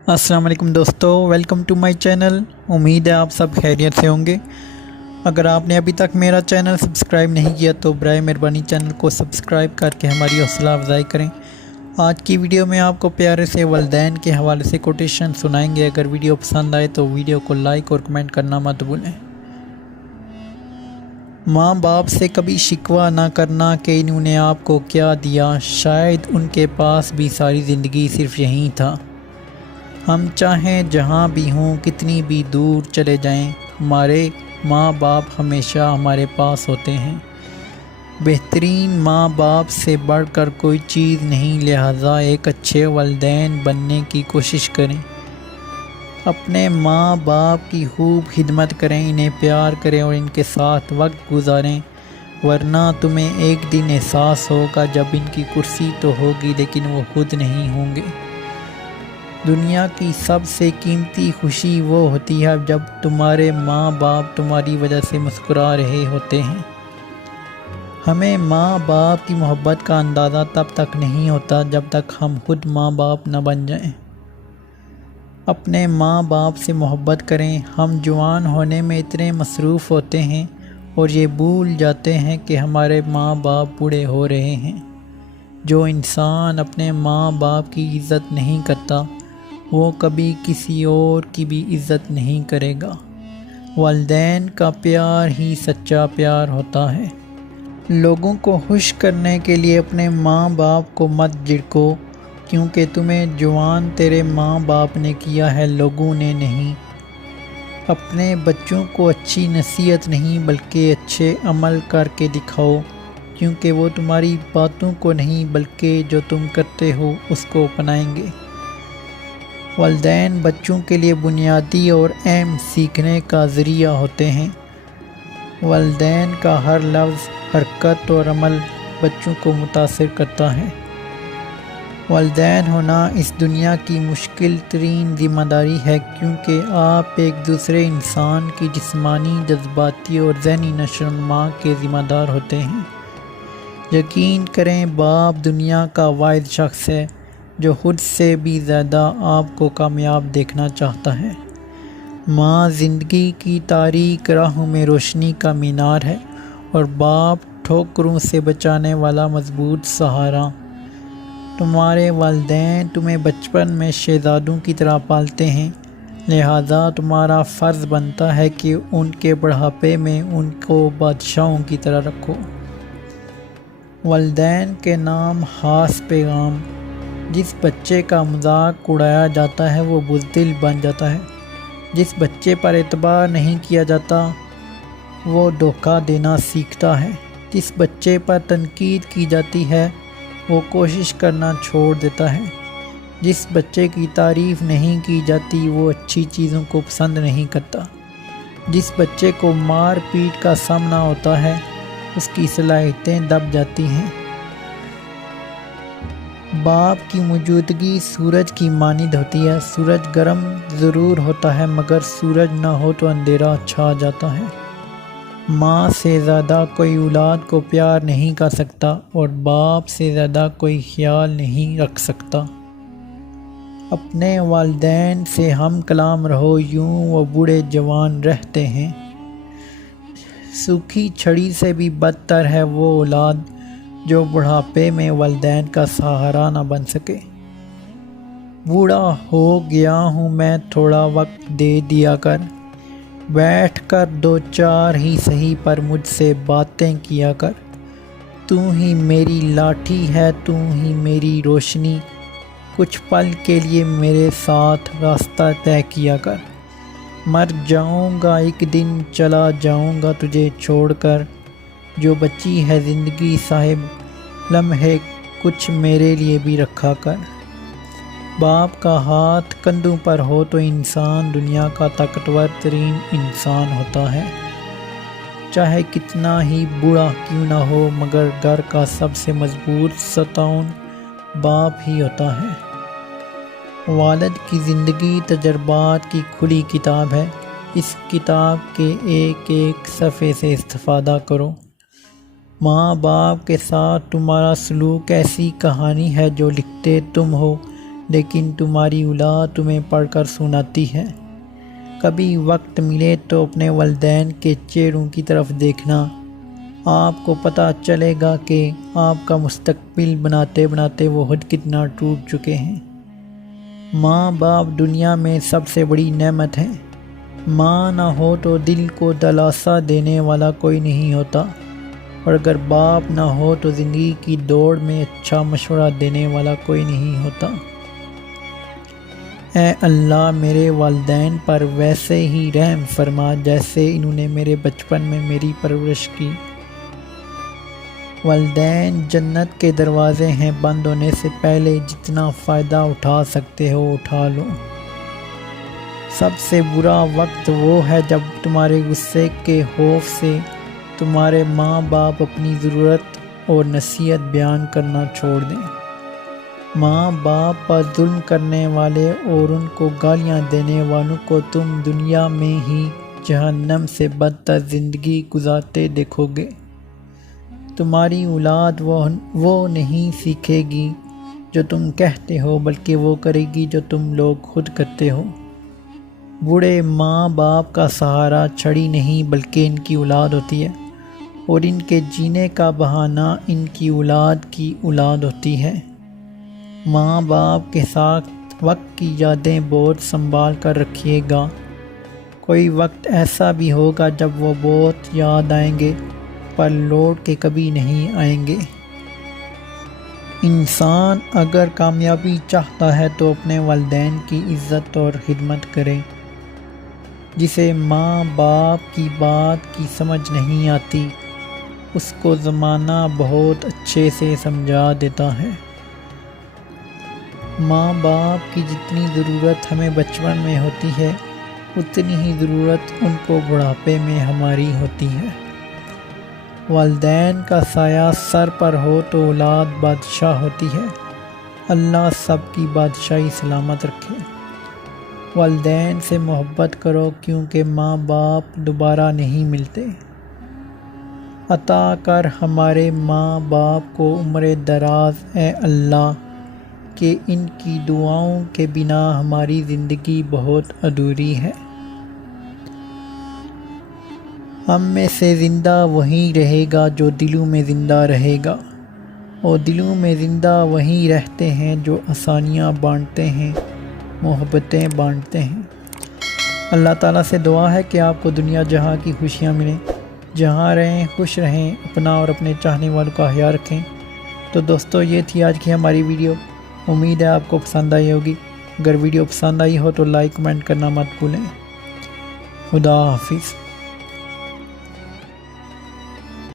अस्सलाम वालेकुम दोस्तों, वेलकम टू माय चैनल। उम्मीद है आप सब खैरियत से होंगे। अगर आपने अभी तक मेरा चैनल सब्सक्राइब नहीं किया तो बराए मेहरबानी चैनल को सब्सक्राइब करके हमारी हौसला अफजाई करें। आज की वीडियो में आपको प्यारे से वालिदैन के हवाले से कोटेशन सुनाएंगे। अगर वीडियो पसंद आए तो वीडियो को लाइक और कमेंट करना मत भूलें। माँ बाप से कभी शिकवा ना करना कि इन्होंने आपको क्या दिया, शायद उनके पास भी सारी ज़िंदगी सिर्फ यहीं था। हम चाहें जहाँ भी हों, कितनी भी दूर चले जाएं, हमारे माँ बाप हमेशा हमारे पास होते हैं। बेहतरीन माँ बाप से बढ़कर कोई चीज़ नहीं, लिहाजा एक अच्छे वालिदैन बनने की कोशिश करें। अपने माँ बाप की खूब खिदमत करें, इन्हें प्यार करें और इनके साथ वक्त गुजारें, वरना तुम्हें एक दिन एहसास होगा जब इनकी कुर्सी तो होगी लेकिन वो खुद नहीं होंगे। दुनिया की सबसे कीमती खुशी वो होती है जब तुम्हारे माँ बाप तुम्हारी वजह से मुस्कुरा रहे होते हैं। हमें माँ बाप की मोहब्बत का अंदाज़ा तब तक नहीं होता जब तक हम खुद माँ बाप न बन जाएं। अपने माँ बाप से मोहब्बत करें। हम जवान होने में इतने मसरूफ़ होते हैं और ये भूल जाते हैं कि हमारे माँ बाप बूढ़े हो रहे हैं। जो इंसान अपने माँ बाप की इज़्ज़त नहीं करता वो कभी किसी और की भी इज़्ज़त नहीं करेगा। वालिदैन का प्यार ही सच्चा प्यार होता है। लोगों को खुश करने के लिए अपने माँ बाप को मत झिड़को, क्योंकि तुम्हें जवान तेरे माँ बाप ने किया है, लोगों ने नहीं। अपने बच्चों को अच्छी नसीहत नहीं बल्कि अच्छे अमल करके दिखाओ, क्योंकि वो तुम्हारी बातों को नहीं बल्कि जो तुम करते हो उसको अपनाएंगे। वालिदैन बच्चों के लिए बुनियादी और अहम सीखने का ज़रिया होते हैं। वालिदैन का हर लफ्ज़, हरकत और अमल बच्चों को मुतासिर करता है। वालिदैन होना इस दुनिया की मुश्किल तरीन ज़िम्मेदारी है, क्योंकि आप एक दूसरे इंसान की जिस्मानी, जज्बाती और ज़हनी नशोनुमा के ज़िम्मेदार होते हैं। यकीन करें, बाप दुनिया का वाहिद शख्स है जो खुद से भी ज़्यादा आपको कामयाब देखना चाहता है। माँ ज़िंदगी की तारीक राहों में रोशनी का मीनार है और बाप ठोकरों से बचाने वाला मजबूत सहारा। तुम्हारे वालिदैन तुम्हें बचपन में शहज़ादों की तरह पालते हैं, लिहाजा तुम्हारा फ़र्ज़ बनता है कि उनके बुढ़ापे में उनको बादशाहों की तरह रखो। वालिदैन के नाम खास पैगाम। जिस बच्चे का मजाक उड़ाया जाता है वो बुज़दिल बन जाता है। जिस बच्चे पर एतबार नहीं किया जाता वो धोखा देना सीखता है। जिस बच्चे पर तनकीद की जाती है वो कोशिश करना छोड़ देता है। जिस बच्चे की तारीफ़ नहीं की जाती वो अच्छी चीज़ों को पसंद नहीं करता। जिस बच्चे को मार पीट का सामना होता है उसकी सलाहियतें दब जाती हैं। बाप की मौजूदगी सूरज की मानिंद होती है। सूरज गर्म ज़रूर होता है मगर सूरज ना हो तो अंधेरा छा जाता है। माँ से ज़्यादा कोई औलाद को प्यार नहीं कर सकता और बाप से ज़्यादा कोई ख्याल नहीं रख सकता। अपने वालिदैन से हम कलाम रहो, यूँ वो बूढ़े जवान रहते हैं। सूखी छड़ी से भी बदतर है वो औलाद जो बुढ़ापे में वालिदैन का सहारा न बन सके। बूढ़ा हो गया हूँ मैं, थोड़ा वक्त दे दिया कर, बैठ कर दो चार ही सही पर मुझसे बातें किया कर। तू ही मेरी लाठी है, तू ही मेरी रोशनी, कुछ पल के लिए मेरे साथ रास्ता तय किया कर। मर जाऊँगा एक दिन, चला जाऊँगा तुझे छोड़कर, जो बची है ज़िंदगी साहिब लम्हे कुछ मेरे लिए भी रखा कर। बाप का हाथ कंधों पर हो तो इंसान दुनिया का ताकतवर तरीन इंसान होता है। चाहे कितना ही बूढ़ा क्यों ना हो मगर घर का सबसे मजबूत सताउन बाप ही होता है। वालिद की ज़िंदगी तजर्बात की खुली किताब है। इस किताब के एक एक सफ़े से इस्तिफ़ादा करो। माँ बाप के साथ तुम्हारा सलूक ऐसी कहानी है जो लिखते तुम हो لیکن تمہاری اولاد تمہیں پڑھ کر سناتی ہے۔ کبھی وقت ملے تو اپنے والدین کے چہروں کی طرف دیکھنا، آپ کو پتہ چلے گا کہ آپ کا مستقبل بناتے بناتے وہ خود کتنا ٹوٹ چکے ہیں۔ ماں باپ دنیا میں سب سے بڑی نعمت ہے۔ ماں نہ ہو تو دل کو دلاسا دینے والا کوئی نہیں ہوتا، اور اگر باپ نہ ہو تو زندگی کی دوڑ میں اچھا مشورہ دینے والا کوئی نہیں ہوتا۔ اے اللہ میرے والدین پر ویسے ہی رحم فرما جیسے انہوں نے میرے بچپن میں میری پرورش کی۔ والدین جنت کے دروازے ہیں، بند ہونے سے پہلے جتنا فائدہ اٹھا سکتے ہو اٹھا لو۔ سب سے برا وقت وہ ہے جب تمہارے غصے کے خوف سے تمہارے ماں باپ اپنی ضرورت اور نصیحت بیان کرنا چھوڑ دیں۔ ماں باپ پر ظلم کرنے والے اور ان کو گالیاں دینے والوں کو تم دنیا میں ہی جہنم سے بدتر زندگی گزارتے دیکھو گے۔ تمہاری اولاد وہ نہیں سیکھے گی جو تم کہتے ہو، بلکہ وہ کرے گی جو تم لوگ خود کرتے ہو۔ بوڑھے ماں باپ کا سہارا چھڑی نہیں بلکہ ان کی اولاد ہوتی ہے، اور ان کے جینے کا بہانہ ان کی اولاد ہوتی ہے۔ ماں باپ کے ساتھ وقت کی یادیں بہت سنبھال کر رکھیے گا۔ کوئی وقت ایسا بھی ہوگا جب وہ بہت یاد آئیں گے پر لوٹ کے کبھی نہیں آئیں گے۔ انسان اگر کامیابی چاہتا ہے تو اپنے والدین کی عزت اور خدمت کرے۔ جسے ماں باپ کی بات کی سمجھ نہیں آتی اس کو زمانہ بہت اچھے سے سمجھا دیتا ہے۔ ماں باپ کی جتنی ضرورت ہمیں بچپن میں ہوتی ہے اتنی ہی ضرورت ان کو بڑھاپے میں ہماری ہوتی ہے۔ والدین کا سایہ سر پر ہو تو اولاد بادشاہ ہوتی ہے۔ اللہ سب کی بادشاہی سلامت رکھے۔ والدین سے محبت کرو کیونکہ ماں باپ دوبارہ نہیں ملتے۔ عطا کر ہمارے ماں باپ کو عمر دراز اے اللہ، کہ ان کی دعاؤں کے بنا ہماری زندگی بہت ادھوری ہے۔ ہم میں سے زندہ وہی رہے گا جو دلوں میں زندہ رہے گا، اور دلوں میں زندہ وہی رہتے ہیں جو آسانیاں بانٹتے ہیں، محبتیں بانٹتے ہیں۔ اللہ تعالیٰ سے دعا ہے کہ آپ کو دنیا جہاں کی خوشیاں ملیں، جہاں رہیں خوش رہیں، اپنا اور اپنے چاہنے والوں کا خیال رکھیں۔ تو دوستو یہ تھی آج کی ہماری ویڈیو، امید ہے آپ کو پسند آئی ہوگی۔ اگر ویڈیو پسند آئی ہو تو لائک کمنٹ کرنا مت بھولیں۔ خدا حافظ۔